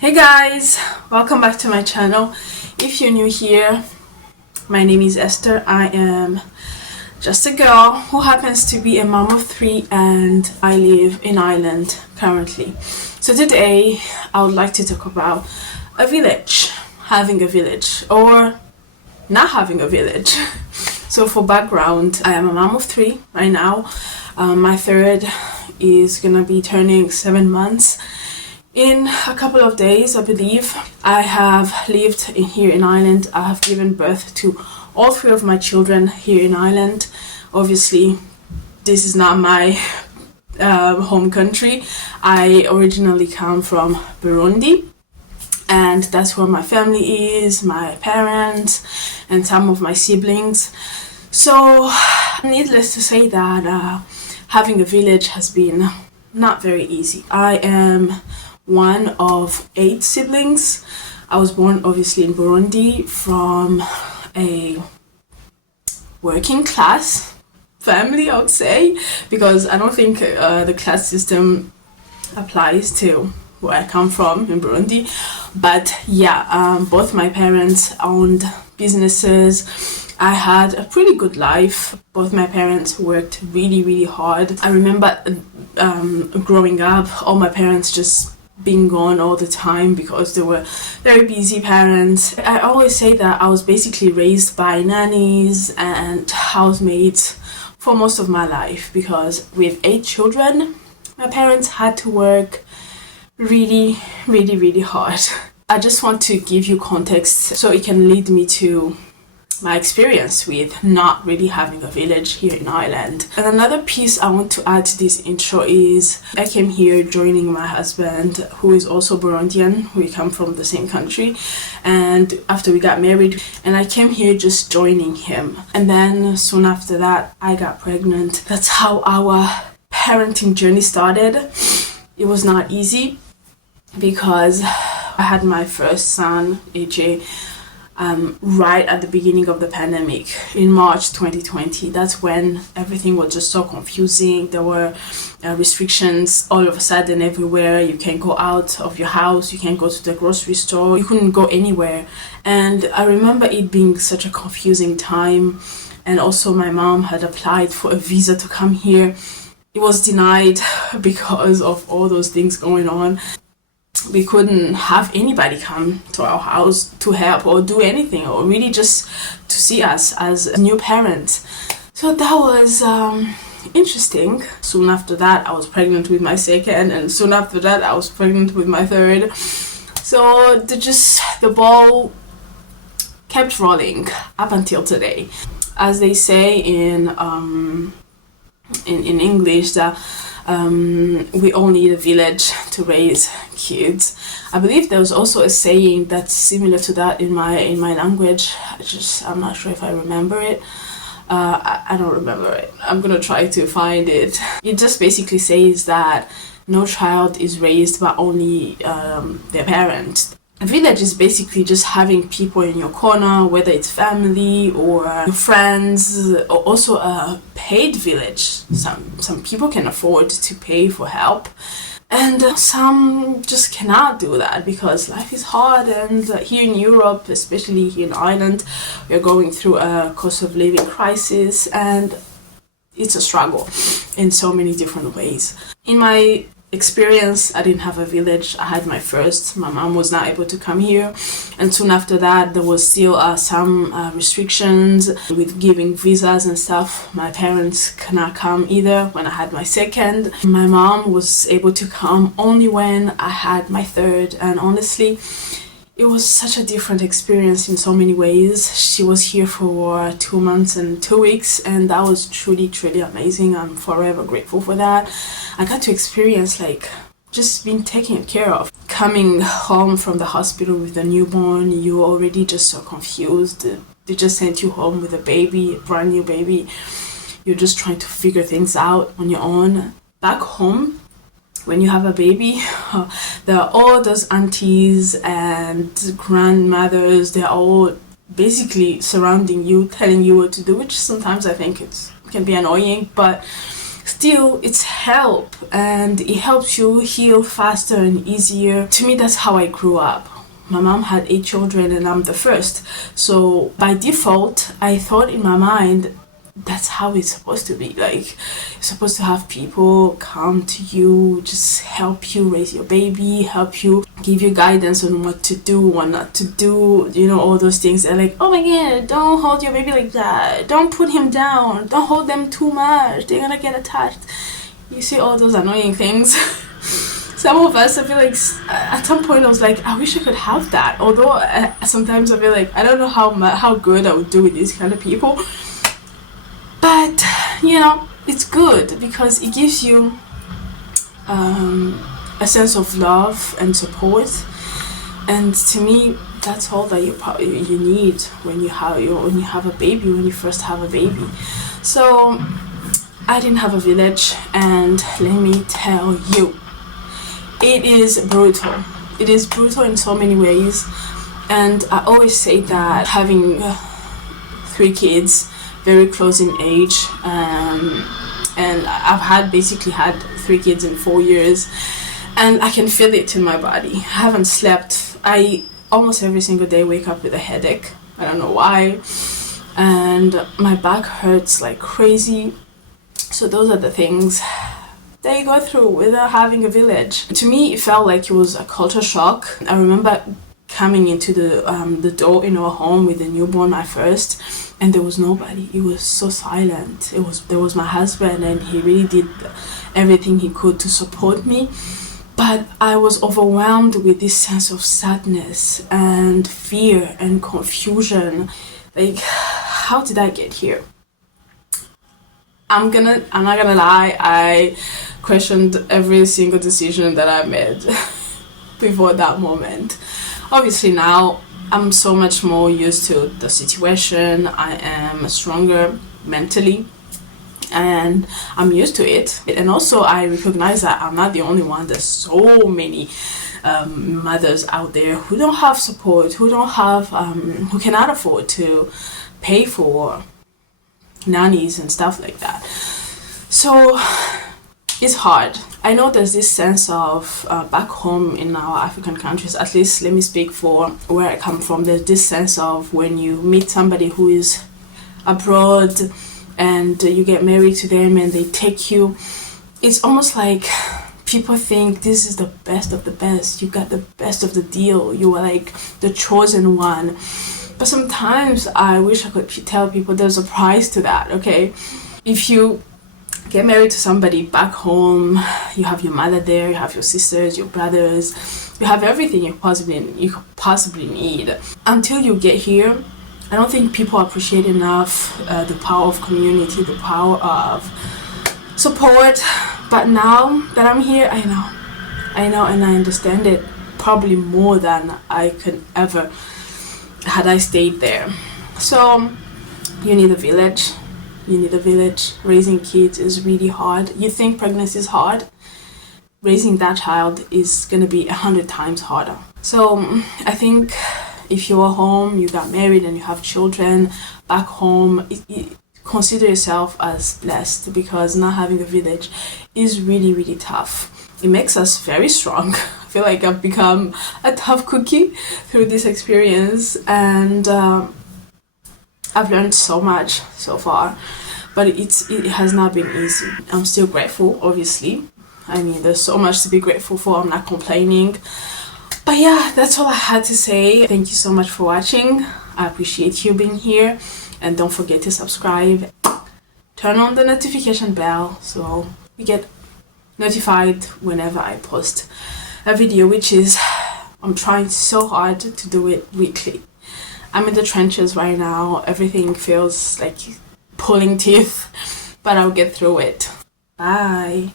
Hey guys, welcome back to my channel. If you're new here, my name is Esther. I am just a girl who happens to be a mom of three, and I live in Ireland currently. So today I would like to talk about a village, having a village or not having a village. So for background, I am a mom of three right now. My third is gonna be turning 7 months in a couple of days, I believe. I have lived here in Ireland. I have given birth to all three of my children here in Ireland. Obviously, this is not my home country. I originally come from Burundi, and that's where my family is, my parents, and some of my siblings. So, needless to say that having a village has been not very easy. I am one of 8 siblings. I was born obviously in Burundi from a working class family, I would say, because I don't think the class system applies to where I come from in Burundi. But yeah, both my parents owned businesses. I had a pretty good life. Both my parents worked really hard. I remember growing up, all my parents just being gone all the time because they were very busy parents. I always say that I was basically raised by nannies and housemaids for most of my life, because with 8 children, my parents had to work really hard. I just want to give you context so it can lead me to my experience with not really having a village here in Ireland. And another piece I want to add to this intro is I came here joining my husband, who is also Burundian. We come from the same country, and after we got married, and I came here just joining him. And then soon after that, I got pregnant. That's how our parenting journey started. It was not easy because I had my first son, AJ, right at the beginning of the pandemic in March 2020. That's when everything was just so confusing. There were restrictions all of a sudden everywhere. You can't go out of your house, you can't go to the grocery store, you couldn't go anywhere. And I remember it being such a confusing time. And also my mom had applied for a visa to come here. It was denied because of all those things going on. We couldn't have anybody come to our house to help or do anything, or really just to see us as new parents. So that was interesting. Soon after that, I was pregnant with my second, and soon after that, I was pregnant with my third. So the ball kept rolling up until today. As they say in English, that we all need a village to raise kids. I believe there was also a saying that's similar to that in my language. I'm not sure if I remember it. I don't remember it. I'm gonna try to find it. It just basically says that no child is raised by only their parents. A village is basically just having people in your corner, whether it's family or your friends, or also a paid village. Some people can afford to pay for help, and some just cannot do that because life is hard. And here in Europe, especially here in Ireland, we're going through a cost of living crisis, and it's a struggle in so many different ways. In my experience, I didn't have a village. I had my first. My mom was not able to come here, and soon after that there was still some restrictions with giving visas and stuff. My parents cannot come either when I had my second. My mom was able to come only when I had my third, and honestly it was such a different experience in so many ways. She was here for 2 months and 2 weeks, and that was truly amazing. I'm forever grateful for that. I got to experience just being taken care of. Coming home from the hospital with a newborn, you're already just so confused. They just sent you home with a baby, a brand new baby. You're just trying to figure things out on your own. Back home, when you have a baby, there are all those aunties and grandmothers. They're all basically surrounding you, telling you what to do, which sometimes I think it can be annoying, but still it's help, and it helps you heal faster and easier. To me, that's how I grew up. My mom had 8 children and I'm the first, so by default I thought in my mind that's how it's supposed to be. Like, you're supposed to have people come to you, just help you raise your baby, help you, give you guidance on what to do, what not to do, you know, all those things. They're like, oh my god, don't hold your baby like that, don't put him down, don't hold them too much, they're gonna get attached. You see all those annoying things. Some of us, I feel like at some point I was like, I wish I could have that. Although sometimes I feel like I don't know how good I would do with these kind of people. But, you know, it's good because it gives you a sense of love and support. And to me, that's all that you need when you have a baby, when you first have a baby. So I didn't have a village, and let me tell you, it is brutal. It is brutal in so many ways. And I always say that having 3 kids very close in age, and I've basically had 3 kids in 4 years, and I can feel it in my body. I haven't slept. I almost every single day wake up with a headache. I don't know why, and my back hurts like crazy. So those are the things that you go through without having a village. To me, it felt like it was a culture shock. I remember coming into the door in our home with a newborn, my first, and there was nobody. It was so silent. There was my husband, and he really did everything he could to support me, but I was overwhelmed with this sense of sadness and fear and confusion. Like, how did I get here? I'm not gonna lie, I questioned every single decision that I made before that moment. Obviously now I'm so much more used to the situation. I am stronger mentally and I'm used to it. And also I recognize that I'm not the only one. There's so many mothers out there who don't have support, who cannot afford to pay for nannies and stuff like that. So it's hard. I know there's this sense of back home in our African countries, at least let me speak for where I come from, there's this sense of when you meet somebody who is abroad and you get married to them and they take you, it's almost like people think this is the best of the best, you got the best of the deal, you are like the chosen one. But sometimes I wish I could tell people there's a price to that, okay? If you get married to somebody back home, you have your mother there, you have your sisters, your brothers, you have everything you could possibly need. Until you get here, I don't think people appreciate enough the power of community, the power of support. But now that I'm here, I know and I understand it probably more than I could ever had I stayed there. So you need a village. Raising kids is really hard. You think pregnancy is hard? Raising that child is gonna be 100 times harder. So I think if you're home, you got married and you have children back home, consider yourself as blessed, because not having a village is really, really tough. It makes us very strong. I feel like I've become a tough cookie through this experience, and I've learned so much so far, but it has not been easy. I'm still grateful, obviously. I mean, there's so much to be grateful for. I'm not complaining. But yeah, that's all I had to say. Thank you so much for watching. I appreciate you being here. And don't forget to subscribe. Turn on the notification bell so you get notified whenever I post a video, which is, I'm trying so hard to do it weekly. I'm in the trenches right now. Everything feels like pulling teeth, but I'll get through it. Bye.